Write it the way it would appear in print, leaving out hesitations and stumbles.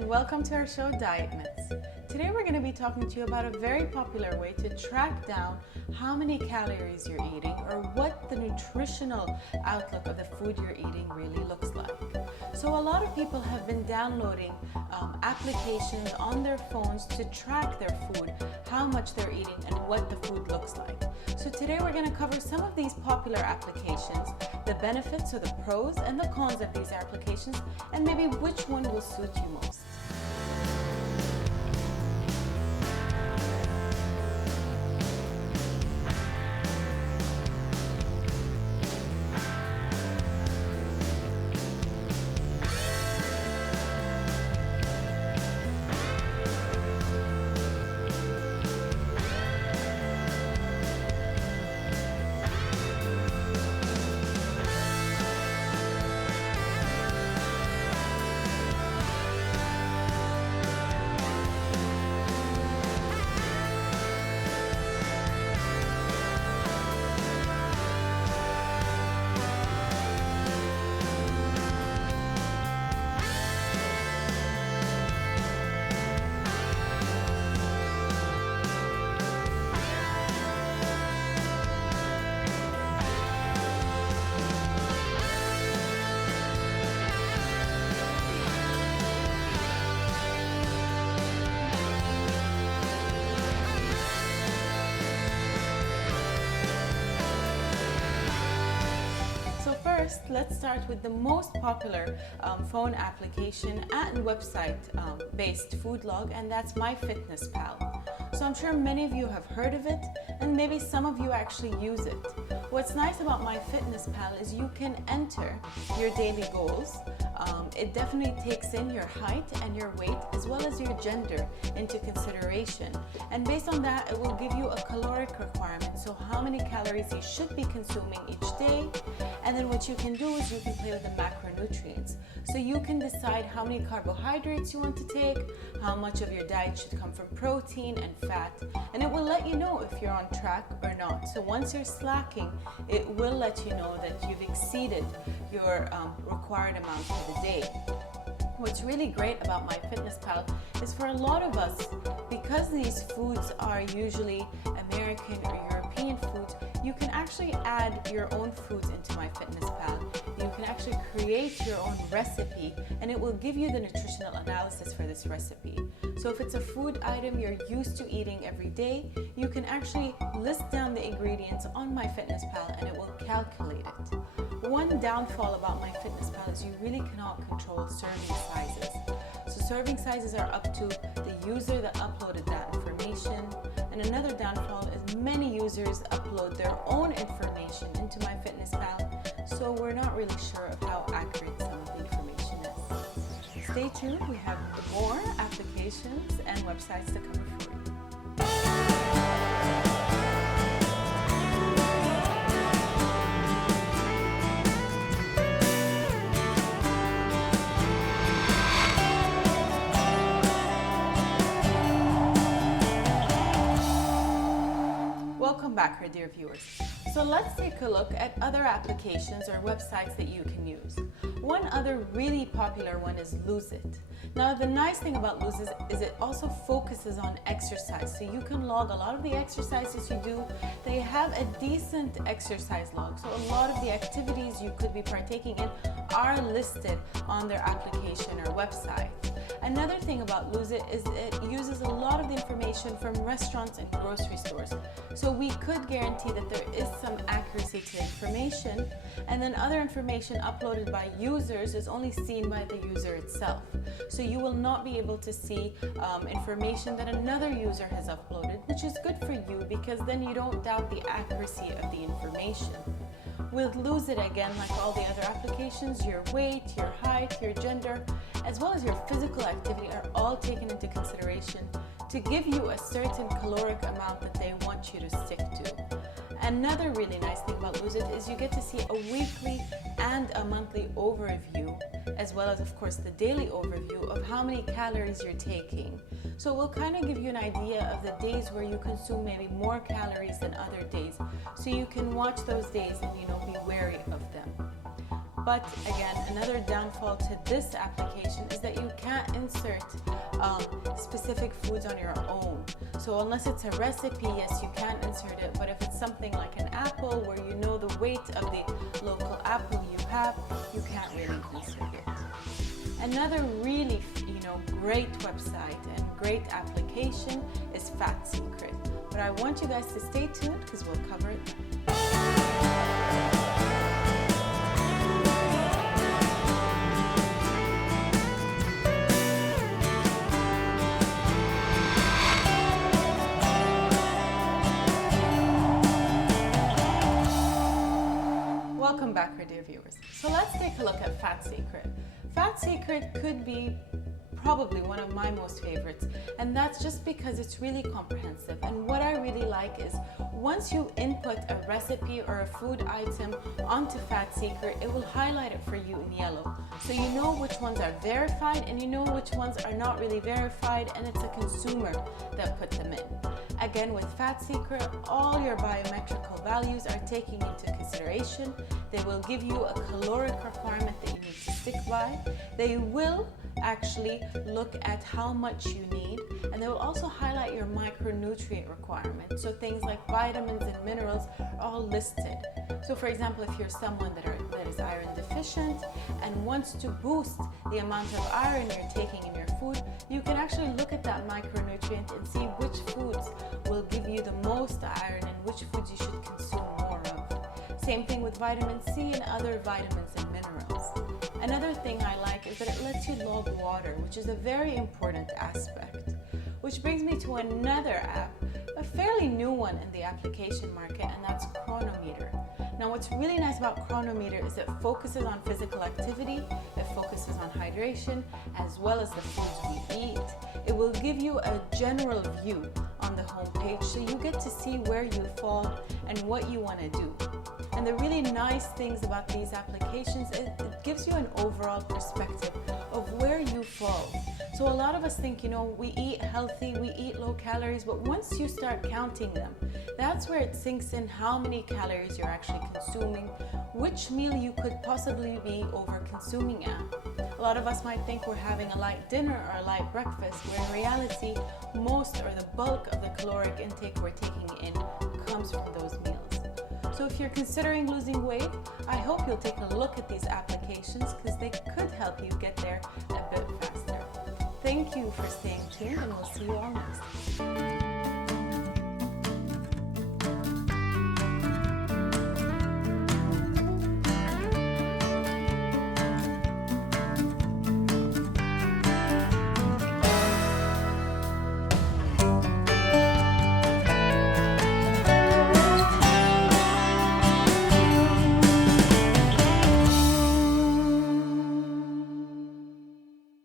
and welcome to our show Diet Myths. Today we're going to be talking to you about a very popular way to track down how many calories you're eating or what the nutritional outlook of the food you're eating really looks like. So a lot of people have been downloading applications on their phones to track their food, how much they're eating and what the food looks like. So today we're going to cover some of these popular applications, the benefits or the pros and the cons of these applications, and maybe which one will suit you most. First, let's start with the most popular phone application and website-based food log, and that's MyFitnessPal. So I'm sure many of you have heard of it, and maybe some of you actually use it. What's nice about MyFitnessPal is you can enter your daily goals. It definitely takes in your height and your weight as well as your gender into consideration. And based on that, it will give you a caloric requirement, so how many calories you should be consuming each day. And then what you can do is you can play with the macronutrients. So you can decide how many carbohydrates you want to take, how much of your diet should come from protein and fat, and it will let you know if you're on track or not. So once you're slacking, it will let you know that you've exceeded your required amount for the day. What's really great about MyFitnessPal is for a lot of us, because these foods are usually American or European foods, you can actually add your own foods into MyFitnessPal. You can actually create your own recipe, and it will give you the nutritional analysis for this recipe. So if it's a food item you're used to eating every day, you can actually list down the ingredients on MyFitnessPal and it will calculate it. One downfall about MyFitnessPal is you really cannot control serving sizes. So serving sizes are up to the user that uploaded that information. And another downfall is many users upload their own information into MyFitnessPal, so we're not really sure of how accurate some of the information is. Stay tuned, we have more applications and websites to cover for you. Welcome back, our dear viewers. So let's take a look at other applications or websites that you can use. One other really popular one is Lucid. Now the nice thing about Lucid is it also focuses on exercise. So you can log a lot of the exercises you do. They have a decent exercise log. So a lot of the activities you could be partaking in are listed on their application or website. Another thing about Lucid is it uses a lot of the information from restaurants and grocery stores. So we could guarantee that there is some accuracy to information, and then other information uploaded by users is only seen by the user itself. So you will not be able to see information that another user has uploaded, which is good for you because then you don't doubt the accuracy of the information. With Lucid, again, like all the other applications, your weight, your height, your gender, as well as your physical activity are all taken into consideration to give you a certain caloric amount that they want you to stick to. Another really nice thing about Lucid is you get to see a weekly and a monthly overview, as well as, of course, the daily overview of how many calories you're taking. So it will kind of give you an idea of the days where you consume maybe more calories than other days. So you can watch those days and, be wary of them. But again, another downfall to this application is that you can't insert specific foods on your own. So unless it's a recipe, yes, you can insert it. But if it's something like an apple where you know the weight of the local apple you have, you can't really insert it. Another really, great website and great application is FatSecret. But I want you guys to stay tuned because we'll cover it then. Welcome back, our dear viewers. So let's take a look at FatSecret. FatSecret could be probably one of my most favorites, and that's just because it's really comprehensive. And what I really like is once you input a recipe or a food item onto FatSecret, it will highlight it for you in yellow. So you know which ones are verified and you know which ones are not really verified, and it's a consumer that put them in. Again, with FatSecret, all your biometrical values are taken into consideration. They will give you a caloric requirement that you need to stick by. They will actually look at how much you need, and they will also highlight your micronutrient requirements. So things like vitamins and minerals are all listed. So for example, if you're someone that is iron deficient and wants to boost the amount of iron you're taking in your food, you can actually look at that micronutrient and see which foods will give you the most iron and which foods you should consume more of. Same thing with vitamin C and other vitamins and minerals. Another thing I like is that it lets you log water, which is a very important aspect. Which brings me to another app, a fairly new one in the application market, and that's Chronometer. Now what's really nice about Chronometer is it focuses on physical activity, it focuses on hydration, as well as the foods we eat. It will give you a general view on the home page, so you get to see where you fall and what you want to do. And the really nice things about these applications, it gives you an overall perspective of where you fall. So a lot of us think, we eat healthy, we eat low calories, but once you start counting them, that's where it sinks in how many calories you're actually consuming, which meal you could possibly be over consuming at. A lot of us might think we're having a light dinner or a light breakfast, where in reality, most or the bulk of the caloric intake we're taking in comes from those meals. So if you're considering losing weight, I hope you'll take a look at these applications because they could help you get there a bit faster. Thank you for staying tuned, and we'll see you all next time.